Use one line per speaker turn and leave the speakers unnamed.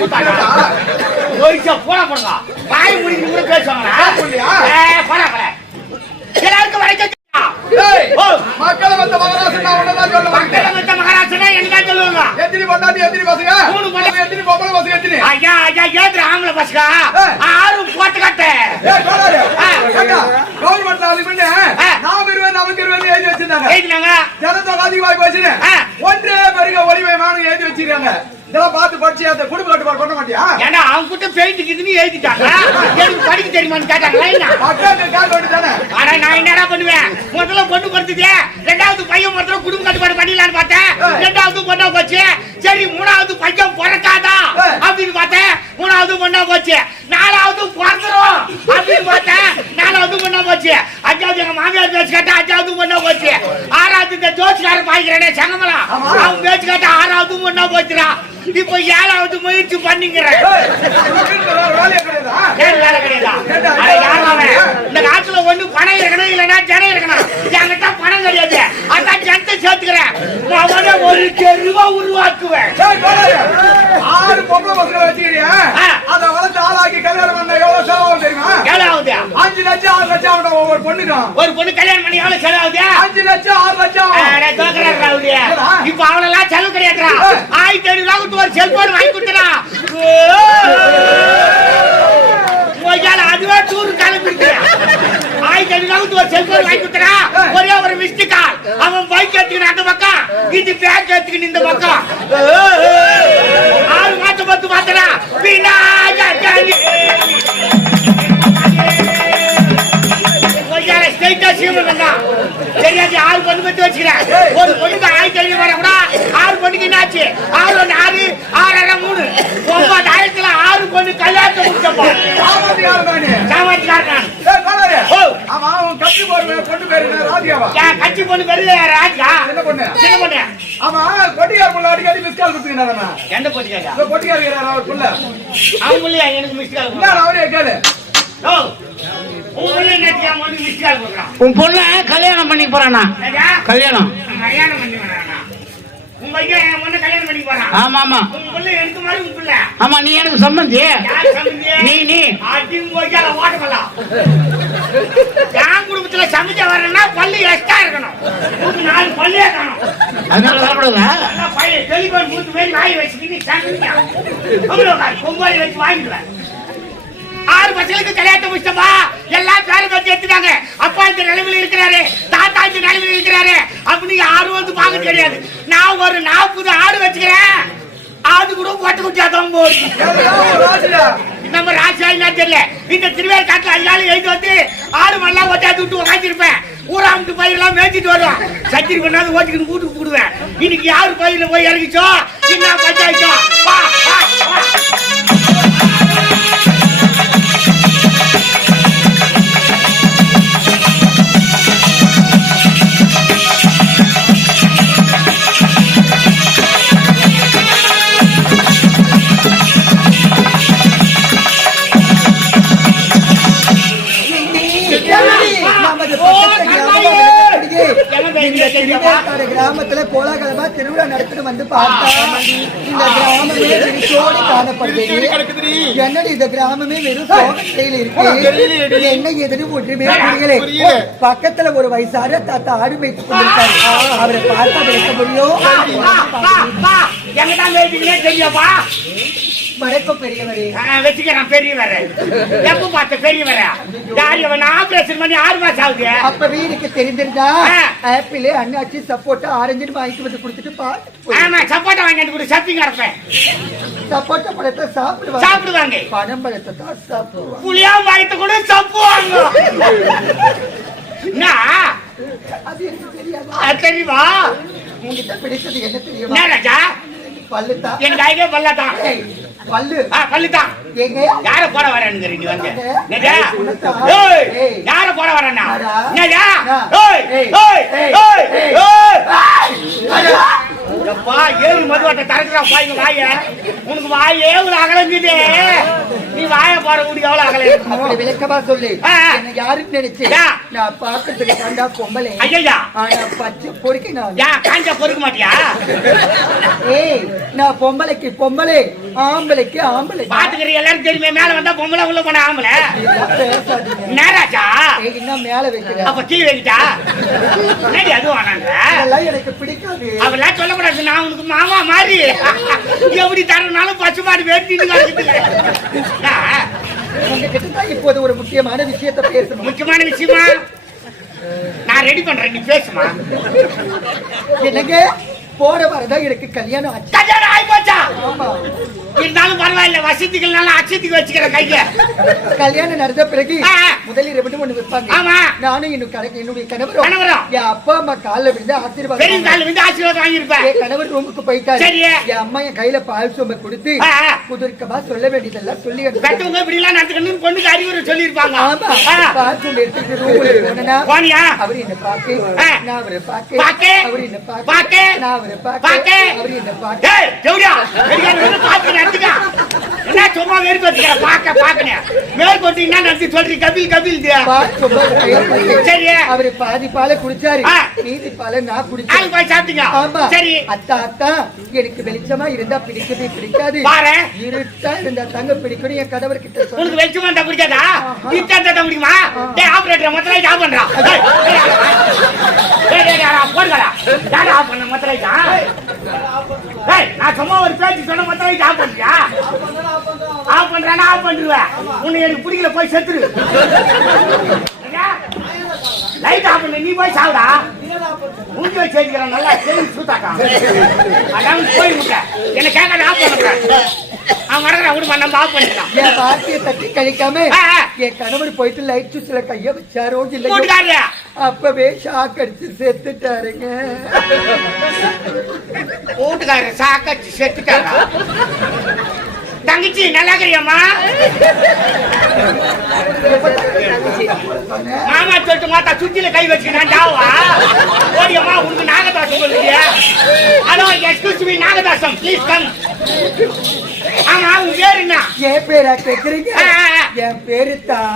சூத்தாடா ஒய்ச்சா போடா போடுங்க. வாய் முடிஞ்சு கூட பேசுவாங்களா? ஏ போடா போடா. எல்லாருக்கும் வரைக்கும்
மக்களை வந்த மகராசன் சொல்ல
மக்கள் என்ன சொல்லுவாங்க.
எத்தனை பொண்டாட்டி, எத்தனை பசங்க?
மூணு பொண்டாட்டி.
எத்தனை பொம்பளை பசங்க, எத்தனை?
ஐயா ஐயா ஏத்துற ஆம்பளை பசங்க. ஆறு போட்டு கட்டு.
கவர்மெண்ட்ல முன்ன
ஆ.
நாம இருபது, நமக்கு இருபது எழுதி வச்சிருந்தாங்க.
எழுதினாங்க.
ஜனத்தொகை அதிகமாகி போச்சுன்னு. ஒன்றே பெருக ஒளிவை மானு எழுதி வச்சிருக்காங்க. இதெல்லாம் பார்த்து படிச்சு அந்த குடும்ப கட்டுப்பாடு பண்ண மாட்டியா?
ஏன்னா அவங்க கிட்ட பெயிண்ட் கிட்டுன்னு எழுதிட்டாங்க எனக்கு படிக்க தெரியுமான்னு கேட்டாங்களா என்ன? ஆனா நான் என்னடா பண்ணுவேன்? முதல்ல பொண்ணு கொடுத்துட்டு ரெண்டாவது பையன் முதல்ல குடும்ப கட்டுப்பாடு பண்ணிடலான்னு பார்த்தேன். ரெண்டாவது பொண்ணா போச்சு. சரி மூணாவது பையன் பிறக்காதா. அப்படின்னு பார்த்தேன். மூணாவது பொண்ணா போச்சு. நாலாவது பிறந்துரும் அப்படின்னு பார்த்தேன். நாலாவது பொண்ணா போச்சு. அஞ்சாவது எங்க மாமியார் பேச்சு கேட்டா அஞ்சாவது பொண்ணா போச்சு. ஆறாவது இந்த ஜோசிக்காரர் பாய்க்கிறேனே சங்கமலா. அவன் பேச்சு கேட்டா ஆறாவது பொண்ணா போச்சுடா. இப்போ ஏழாவது முயற்சி பண்ணிக்கிறேன். வேலை கிடையாதா? அவன்? இந்த காட்டுல ஒண்ணு பணம் இருக்கணும் இல்லைன்னா ஜனம் இருக்கணும். என்கிட்ட பணம் கிடையாது. அதான் ஜனத்தை சேர்த்துக்கிறேன். உடனே ஒரு தெருவா உருவாக்குவேன்.
ஆறு பொம்பளை பசங்களை வச்சுக்கிறியா. அதை வளர்த்து ஆளாக்கி கல்யாணம் பண்ண எவ்வளவு செலவாகும் தெரியுமா?
எவ்வளவு
அஞ்சு லட்சம் ஆறு லட்சம் ஆகணும் ஒவ்வொரு பொண்ணுக்கும்
ஒரு பொண்ணு கல்யாணம் பண்ணி எவ்வளவு செலவாகுது?
அஞ்சு லட்சம் ஆறு லட்சம்?
இப்ப அவனெல்லாம் செலவு
ஏய்.
ஆயிரத்தி ஐநூறு ரூபாய்க்கு ஒரு செல்போன் வாங்கி கொடுத்துடா. அதுவே டூர் கிளம்பிருக்கு ஆயிரத்தி ஐநூறு ரூபாய்க்கு ஒரு செல்போன் வாங்கி கொடுத்துடா.
ஏய்.
ஒரே ஒரு மிஸ்டு கால் அவன் பைக் எடுத்துக்கிட்டு அந்த பக்கம். இது பேக் எடுத்துக்கிட்டு இந்த பக்கம். ஆறு மாசம் பத்து மாத்தடா ஸ்ட்ரைட்டா சீமன் சரியாச்சு ஆறு பொண்ணு பத்தி வச்சுக்கிறேன். ஒரு பொண்ணுக்கு ஆயிரத்தி ஐநூறு வர என்னாச்சு ஆறு ஒன்று ஆறு ஆறரை மூணு. ஒன்பதாயிரத்துல ஆறு பொண்ணு கல்யாணத்தை முடிச்சப்போ
கட்சி போற பொண்ணு பேரு என்ன? ராதிகாவா?
கட்சி பொண்ணு பேரு ராஜா.
என்ன பொண்ணு?
சின்ன பொண்ணு.
ஆமா, கொட்டியார் புள்ள அடிக்கடி miss call கொடுத்துக்கிறாராமா?
எந்த பொண்ணு கேட்டா
இந்த கொட்டியார் இருக்கிறாரா அவர் புள்ள?
அவங்க பிள்ளையா? எனக்கு மிஸ் கால்
அவரையே கேளு.
பொண்ணு மிஸ் கால்
உன் பொண்ண கல்யாணம் பண்ணி போறானா? கல்யாணம்.
கல்யாணம் பண்ணி பையன் பொண்ணு கல்யாணம் பண்ணி போறான்.
ஆமா ஆமா
உங்க பிள்ளை எனக்கு மாதிரி பிள்ளை.
ஆமா நீ எனக்கு சம்பந்தி
யார் சமைங்க?
நீ நீ.
அடியும் போய்க்கால ஓட்டக்கலாம். என் குடும்பத்துல சமைச்ச வரேன்னா பல்லு எக்ஸ்ட்ரா இருக்கணும். மூணு நாலு பல்லே காணும்.
அதனால சாப்பிடுதா
பையன் டெலிபோன் வாய் வச்சுக்கிட்டு சமைக்க பொங்கலை வச்சு வாங்கிடுவேன். ஆறு பசங்களுக்கு கல்யாணத்தை முடிச்சப்பா எல்லாம் பேரை பத்தி எடுத்துட்டாங்க. அப்பா இந்த நிலைமையில இருக்கிறாரு. தாத்தா இந்த நிலைமையில இருக்கிறாரு. அப்படின்னு யாரும் வந்து பார்க்க தெரியாது. நான் ஒரு நாற்பது ஆடு வச்சுக்கிறேன். ஆடு கூட போட்டு குட்டியாதான் போகுது.
ஏழையா,
நம்ம ராசியா என்ன தெரியல. இந்த திருவேல் காட்டுல அதிகாலை எழுதி வந்து ஆடு மல்லாம் ஒட்டாத்து விட்டு உட்காந்துருப்பேன் ஊராமட்டு பயிரெல்லாம் மேய்ச்சிட்டு வருவோம் சத்திரி பண்ணாது ஓட்டிக்கிட்டு வீட்டுக்கு போடுவேன் இன்னைக்கு யாரு பயிரில் போய் இறங்கிச்சோ? என்ன பஞ்சாயிச்சோ
இந்த? திருவேற்காடு கிராமத்துல கோலாகலமா திருவிழா நடத்திட்டு வந்து பார்த்தா இந்த கிராமமே வெறிச்சோடி காணப்படுது. என்னடி இந்த கிராமமே வெறும் சோகத்தையில இருக்கு? என்ன எதுன்னு ஒன்றுமே புரியல. பக்கத்துல ஒரு வயசான தாத்தா ஆடு மேய்த்து கொண்டிருக்காரு. அவரை பார்த்தா விளக்க முடியும்? வணக்கம் பெரியவரே.
வச்சுக்கிறேன் பெரியவர. எப்ப பார்த்த பெரியவர? யார் இவன் ஆபரேஷன் பண்ணி ஆறு மாசம் ஆகுது.
அப்பவே எனக்கு தெரிஞ்சிருந்தா. ஆப்பிள் அண்ணாச்சி சப்போட்டா ஆரஞ்சுன்னு வாங்கிட்டு வந்து கொடுத்துட்டு பாத்து
ஆமா சப்போட்டா வாங்கி கொடு கிடப்பேன்
சப்போட்டா பழத்தை சாப்பிடுவாங்க.
சாப்பிடுவாங்க.
பனம் பழத்தை தான் சாப்பிடுவாங்க.
புளியா வாய்த்து கூட
அது
தெரியுமா?
உங்ககிட்ட பிடிச்சது என்ன தெரியுமா?
ராஜா?
பல்லுதான்.
என் கைக்கே பல்லதான்
பல்லு.
ஆ பல்லுதான் யார போட வரேன்னு நீ வந்து. யார போட வரேன்னா. எப்பா, ஏழு மதுவாட்ட தரக்குறா பாய்ங்க வாய? உனக்கு வாயே ஒரு அகலங்குது நீ வாய போற கூடி எவ்வளவு அகல
விளக்கமா சொல்லு. யாருன்னு நினைச்சு. நான் பாக்கிறதுக்கு கண்டா பொம்பளை.
ஐயா
ஆனா பச்சை பொறுக்கி நான்.
காஞ்சா பொறுக்க மாட்டியா?
ஏய் நான் பொம்பளைக்கு பொம்பளை. ஆம்பளைக்கு ஆம்பளை.
பாத்துக்கிற எல்லாரும் தெரியுமே மேல வந்தா பொம்பளை உள்ள போன ஆம்பளை. நேராச்சா
இன்னும் மேல வைக்கிறேன்
அப்ப கீழே வைக்கிட்டா? என்னடி அதுவும் வேணாங்க
அதெல்லாம் எனக்கு பிடிக்காது.
அவெல்லாம் சொல்லக்கூடாது நான் உனக்கு மாமா மாதிரி. எப்படி தரனாலும் பசுமாடு வேட்டிட்டு
தான் இப்போது ஒரு முக்கியமான விஷயத்தை பேசணும்.
முக்கியமான விஷயமா? நான் ரெடி பண்றேன் நீ பேசுமா?
என்னங்க போற வரதான் எனக்கு கல்யாணம்
கல்யாணம் ஆகி போச்சா? இருந்தாலும் பரவாயில்ல வசதிகள்னால அச்சத்துக்கு வச்சுக்கிற கைய
கல்யாணம் நடந்த பிறகு. முதலில் ரெண்டு ஒண்ணு வைப்பாங்க
ஆமா.
நானும் இன்னும் கணக்கு என்னுடைய கணவரும். என் அப்பா அம்மா கால்ல விழுந்து
பெரிய
ஆசீர்வாதம்
கால வந்து ஆசீர்வாதம் வாங்கியிருப்பேன்
என் கணவர் ரூமுக்கு போயிட்டாரு
சரி.
என் அம்மா என் கையில பால் சோம்ப கொடுத்து. குதிர்க்கமா சொல்ல வேண்டியதெல்லாம் சொல்லி
பெத்தவங்க இப்படி எல்லாம் நடத்துக்கணும்னு பொண்ணுக்கு அறிவுரை சொல்லியிருப்பாங்க
ஆமா பால் சோம்ப எடுத்துட்டு ரூமுல போனா
போனியா
அவர் என்ன பாக்கு. நான் அவரை பாக்கு
பாக்கு.
அவர் என்ன பாக்கு
பாக்கு.
நான் அவரை பாக்கு
பாக்கு.
அவர் என்ன பாக்கு
டேய், என்ன சும்மா வெறுப்பு வச்சுக்கிற, பாக்க. மேற்கொண்டு என்ன நடத்தி சொல்றீ, கபில், கபில் சரி.
அவரு பாதி பாலை குடிச்சாரு
ஆ.
மீதி பாலை நான்
ஆளு
குடிச்சேன்
போய் சாப்பிட்டீங்க.
ஆமா
சரி,
அத்தா அத்தா எனக்கு வெளிச்சமா இருந்தா பிடிக்கவே பிடிக்காது
பாரு.
இருட்டா இருந்தா தாங்க பிடிக்கணும் என் கணவர் கிட்ட
உனக்கு வெளிச்சமா இருந்தா பிடிக்காதா? இருட்டா இருந்தா பிடிக்குமா? டேய், மொத்த light off பண்றா. டேய், டேய், டேய், டேய், யாரா, போடுங்கடா. யாரா ஆஃப் பண்ண மொத்த light நான் சும்மா ஒரு பேச்சு சொன்ன மொத்த ஆஃப் off பண்றியா? Off பண்றானா, off பண்ணிடுவேன். உன்னை எனக்கு பிடிக்கல, போய் செத்துரு. லைட் ஆஃப் பண்ணு நீ போய் சாவுடா மூஞ்சி வச்சு வச்சுக்கிறேன் நல்லா தேடி சூத்தாக்கா அதான் போய் விட்ட என்ன கேட்க ஆஃப் பண்ணுறேன் அவன் நம்ம ஆஃப் பண்ணிக்கலாம்.
என் வார்த்தையை தட்டி கழிக்காம. என் கணவர் போயிட்டு லைட் சுவிட்ச்ல கைய வச்சாரோ
கூட்டுக்காரு
அப்பவே ஷாக் அடிச்சு செத்துட்டாருங்க.
கூட்டுக்காரு சாக்கச்சு செத்துட்டாரா? தங்கச்சி நல்லா இருக்கிறியம்மா மாமா சொல்லிட்டு மாத்தா சுத்தில கை வச்சுக்கிட்டான் ஜாவா? ஓடியம்மா உனக்கு நாகதாசம் சொல்லுறியா? ஹலோ எக்ஸ்கூஸ் மீ நாகதாசம் ப்ளீஸ் கம் ஆமா உன் பேர் என்ன?
என் பேரா கேக்குறீங்க. என் பேரு தான்